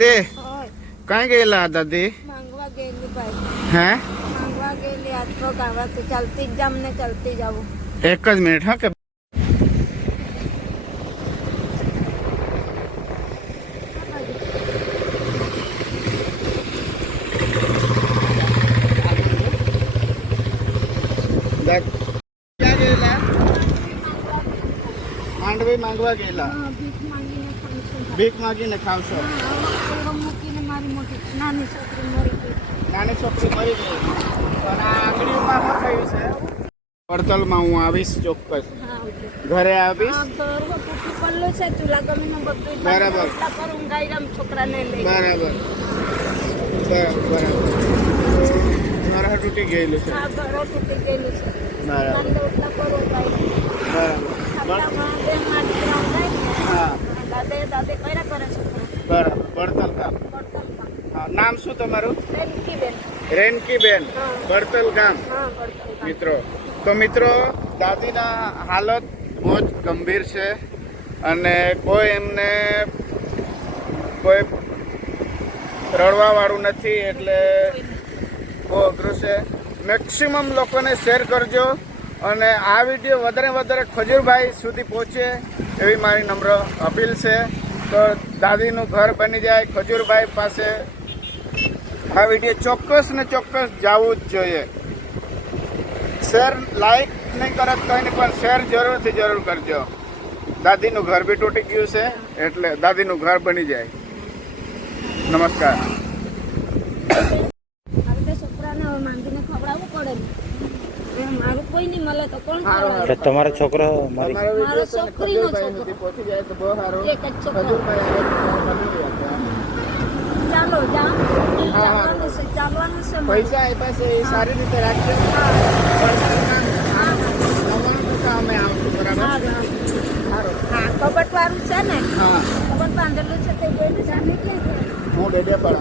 તે હોય કાંઈ ગયેલા દાદી માંગવા ગયેલી ભાઈ હે માંગવા ગયેલી આજ તો ગાવા તો ચાલતી જ જામ ને ચાલતી જ આવું એક જ મિનિટ હા કે દા- ક્યાં ગયેલા માંડવી માંગવા ગયેલા હા, ભીખ માંગીને મારી મોટી નાની છોકરી મરી ગઈ. નાની છોકરી મરી ગઈ. પણ આ આંગળીમાં શું થયું છે? વડતલમાં હું આવીશ ચોક્કસ. ઘરે આવીશ. છે બરાબર. બરાબર. બરાબર ઘર તૂટી ગયેલું છે. હા તૂટી ગયેલું છે. બરાબર. બરાબર. હા. દાદે દાદે કર્યા કરે છોકરા બરાબર પડતલ ગામ પડતલમાં હા, નામ શું તમારું? રેનકીબેન. બળતલ ગામ. મિત્રો. તો મિત્રો દાદીના હાલત બહુ જ ગંભીર છે અને કોઈ એમને કોઈ રડવાવાળું નથી એટલે બહુ અઘરું છે. મેક્સિમમ લોકોને શેર કરજો અને આ વીડિયો વધારે વધારે ખજૂરભાઈ સુધી પહોંચે એવી મારી નમ્ર અપીલ છે. તો દાદીનું ઘર બની જાય ખજૂરભાઈ પાસે. આ વીડિયો ચોક્કસ ને ચોક્કસ જવું જ જોઈએ. શેર લાઈક નહીં કરે કંઈ નહીં પણ શેર જરૂરથી જરૂર કરજો. દાદીનું ઘર બી તૂટી ગયું છે એટલે દાદીનું ઘર બની જાય. નમસ્કાર. તમારો છોકરો મારી ને છોકરો. પહોંચી જાય તો બહુ સારું એક જ છોકરો. ખજૂરભાઈ આગળ બની ગયા. ચાલો જા હા. ચાલવાનું છે ચાલવાનું છે મારે. પૈસા પાસે એ સારી રીતે રાખજો. અમે આવશું બરાબર? હા કબટ વાળું છે ને? કબટ બાંધેલું છે તે ક્યાં છે હું ડેડિયા પાડાનો